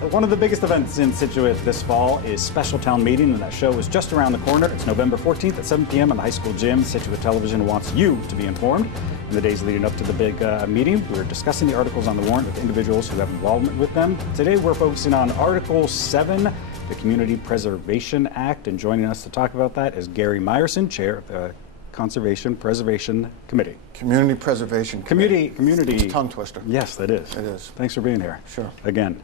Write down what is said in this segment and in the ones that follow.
One of the biggest events in Scituate this fall is Special Town Meeting, and that show is just around the corner. It's November 14th at 7 p.m. in the high school gym. Scituate Television wants you to be informed. In the days leading up to the big meeting, we're discussing the articles on the warrant with individuals who have involvement with them. Today we're focusing on Article 7, the Community Preservation Act, and joining us to talk about that is Gary Meyerson, Chair of the Conservation Preservation Committee. Community Preservation Committee. Community. It's a tongue twister. Yes, that is. It is. Thanks for being here. Sure. Again,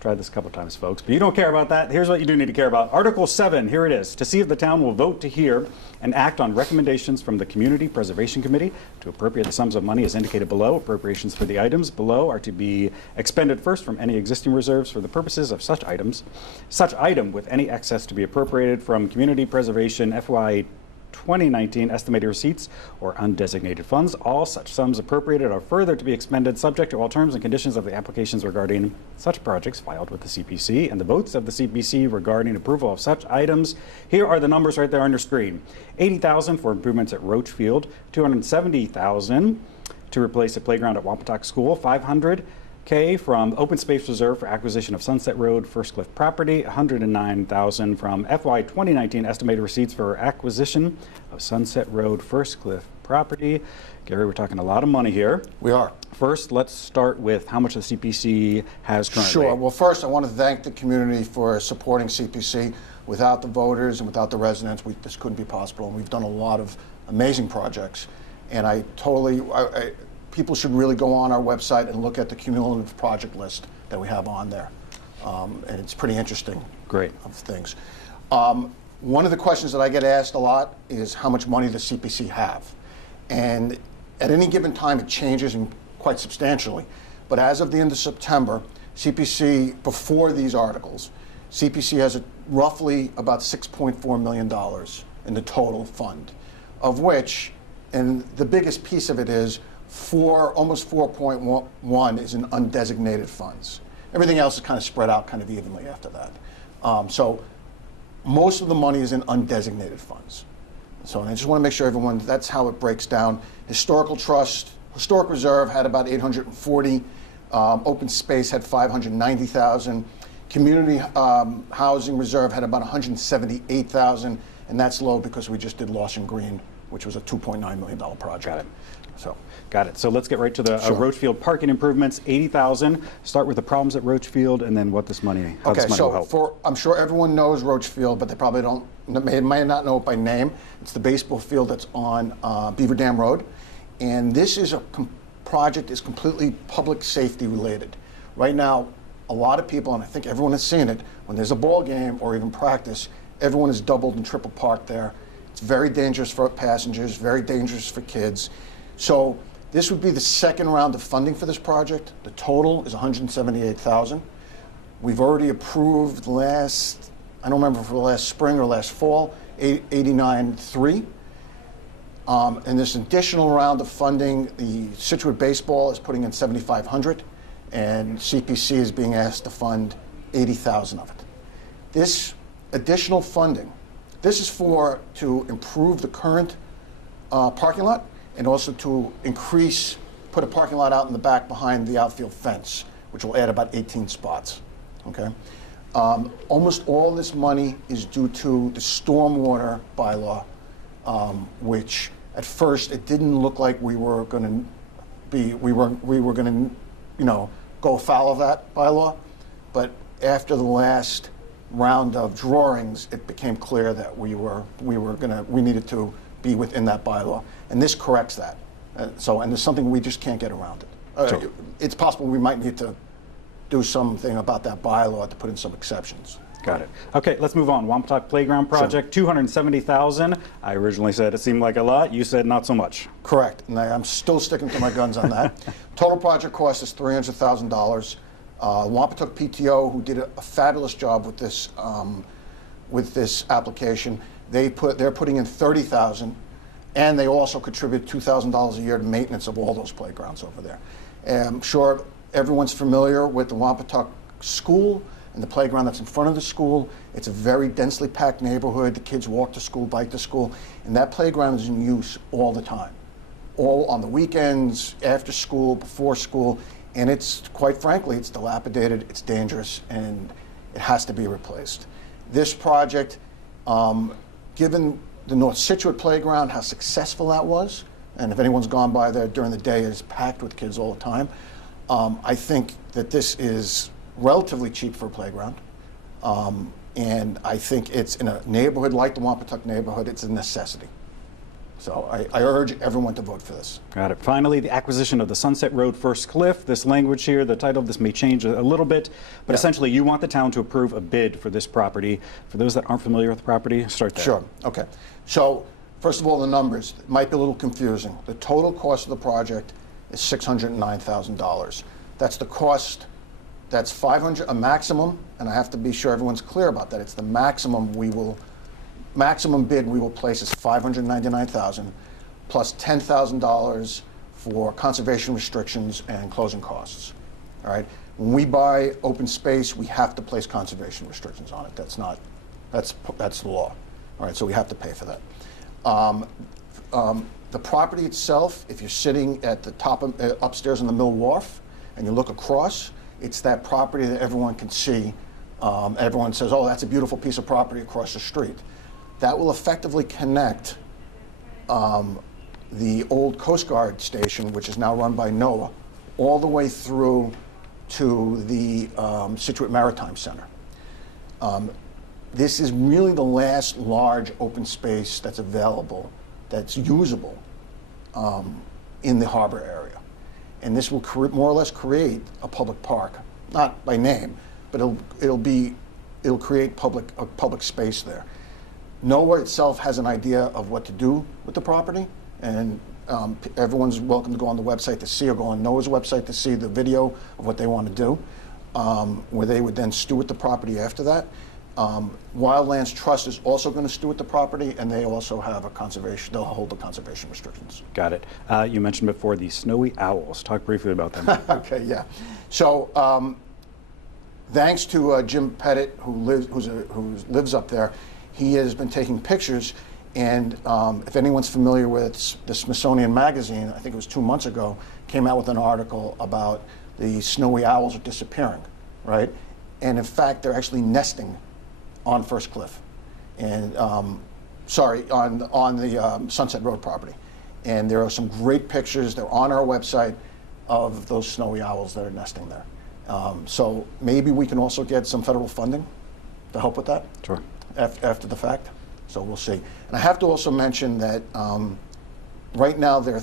tried this a couple times, folks, but you don't care about that. Here's what you do need to care about. Article 7, here it is. To see if the town will vote to hear and act on recommendations from the Community Preservation Committee to appropriate the sums of money as indicated below. Appropriations for the items below are to be expended first from any existing reserves for the purposes of such items. Such item with any excess to be appropriated from Community Preservation FY 2019 estimated receipts or undesignated funds. All such sums appropriated are further to be expended subject to all terms and conditions of the applications regarding such projects filed with the CPC and the votes of the CPC regarding approval of such items. Here are the numbers right there on your screen. $80,000 for improvements at Roach Field, $270,000 to replace a playground at Wampatuck School, $500,000 from Open Space Reserve for acquisition of Sunset Road First Cliff property, $109,000 from FY 2019 estimated receipts for acquisition of Sunset Road First Cliff property. Gary, we're talking a lot of money here. We are. First, let's start with how much the CPC has currently. Sure. Well, first, I want to thank the community for supporting CPC. Without the voters and without the residents, this couldn't be possible. And we've done a lot of amazing projects. And people should really go on our website and look at the cumulative project list that we have on there. And it's pretty interesting. Great. Of things. One of the questions that I get asked a lot is how much money does CPC have? And at any given time it changes and quite substantially. But as of the end of September, CPC, before these articles, CPC has roughly about $6.4 million in the total fund, of which, and the biggest piece of it is, almost 4.1 is in undesignated funds. Everything else is kind of spread out kind of evenly after that. So most of the money is in undesignated funds. So and I just want to make sure everyone, that's how it breaks down. Historical Trust, Historic Reserve had about 840. Open Space had 590,000. Community Housing Reserve had about 178,000, and that's low because we just did Lost and Green, which was a $2.9 million project. Got it. Got it. So let's get right to the Roach Field parking improvements, $80,000. Start with the problems at Roach Field, and then what this money, how this money will help. I'm sure everyone knows Roach Field, but they probably may not know it by name. It's the baseball field that's on Beaver Dam Road, and this is project is completely public safety related. Right now, a lot of people, and I think everyone has seen it, when there's a ball game or even practice, everyone is doubled and triple parked there. It's very dangerous for passengers, very dangerous for kids. So this would be the second round of funding for this project. The total is $178,000. We've already approved I don't remember if it was last spring or last fall, $89,300. And this additional round of funding, the Scituate Baseball is putting in $7,500, and CPC is being asked to fund $80,000 of it. This additional funding, this is to improve the current parking lot, and also to put a parking lot out in the back behind the outfield fence, which will add about 18 spots, okay? Almost all this money is due to the stormwater bylaw, which at first it didn't look like we were going to go afoul of that bylaw, but after the last round of drawings, it became clear that we needed to be within that bylaw, and this corrects that. And there's something we just can't get around it. Sure. It's possible we might need to do something about that bylaw to put in some exceptions. Got it. Okay, let's move on. Wampatuck Playground Project, sure. $270,000. I originally said it seemed like a lot. You said not so much. Correct, and I'm still sticking to my guns on that. Total project cost is $300,000. Wampatuck PTO, who did a fabulous job with this application, they're putting in $30,000, and they also contribute $2,000 a year to maintenance of all those playgrounds over there. And I'm sure everyone's familiar with the Wampatuck School and the playground that's in front of the school. It's a very densely packed neighborhood. The kids walk to school, bike to school, and that playground is in use all the time. All on the weekends, after school, before school, And it's, quite frankly, it's dilapidated, it's dangerous, and it has to be replaced. This project, given the North Scituate Playground, how successful that was, and if anyone's gone by there during the day, it's packed with kids all the time. I think that this is relatively cheap for a playground. And I think it's in a neighborhood like the Wampatuck neighborhood, it's a necessity. So I urge everyone to vote for this. Got it. Finally, the acquisition of the Sunset Road First Cliff. This language here, the title of this may change a little bit, but essentially you want the town to approve a bid for this property. For those that aren't familiar with the property, start there. Sure. Okay. So first of all, the numbers. It might be a little confusing. The total cost of the project is $609,000. That's the cost. That's a maximum, and I have to be sure everyone's clear about that. It's the maximum bid we will place is $599,000 plus $10,000 for conservation restrictions and closing costs. All right. When we buy open space, we have to place conservation restrictions on it. That's the law. All right. So we have to pay for that. The property itself, if you're sitting at the top of, upstairs on the Mill Wharf, and you look across, it's that property that everyone can see. Everyone says, "Oh, that's a beautiful piece of property across the street." That will effectively connect the old Coast Guard station, which is now run by NOAA, all the way through to the Scituate Maritime Center. This is really the last large open space that's available, that's usable in the harbor area. And this will more or less create a public park, not by name, but it'll create a public space there. NOAA itself has an idea of what to do with the property, and everyone's welcome to go on the website to see, or go on NOAA's website to see the video of what they want to do, where they would then steward the property after that. Wildlands Trust is also going to steward the property, and they also have they'll hold the conservation restrictions. Got it. You mentioned before the snowy owls. Talk briefly about them. Okay, yeah. So thanks to Jim Pettit, who lives up there, he has been taking pictures, and if anyone's familiar with the Smithsonian Magazine, I think it was 2 months ago, came out with an article about the snowy owls are disappearing, right? And in fact, they're actually nesting on First Cliff, and on the Sunset Road property. And there are some great pictures. They're on our website of those snowy owls that are nesting there. So maybe we can also get some federal funding to help with that. Sure. After the fact. So we'll see. And I have to also mention that right now there are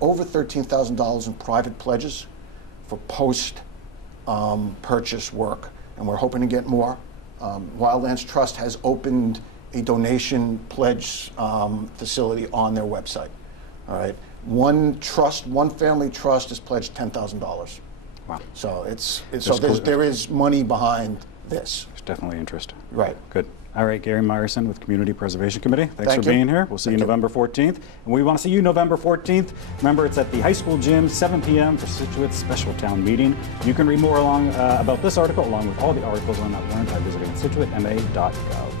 over $13,000 in private pledges for post-purchase work, and we're hoping to get more. Wildlands Trust has opened a donation pledge facility on their website. All right. One family trust has pledged $10,000. Wow. So there is money behind this. There's definitely interest. Right. Good. All right, Gary Meyerson with Community Preservation Committee. Thanks Thank for you. being here. We'll see you November 14th. And we want to see you November 14th. Remember, it's at the high school gym, 7 p.m. for Scituate Special Town Meeting. You can read more about this article along with all the articles on that warrant by visiting scituatema.gov.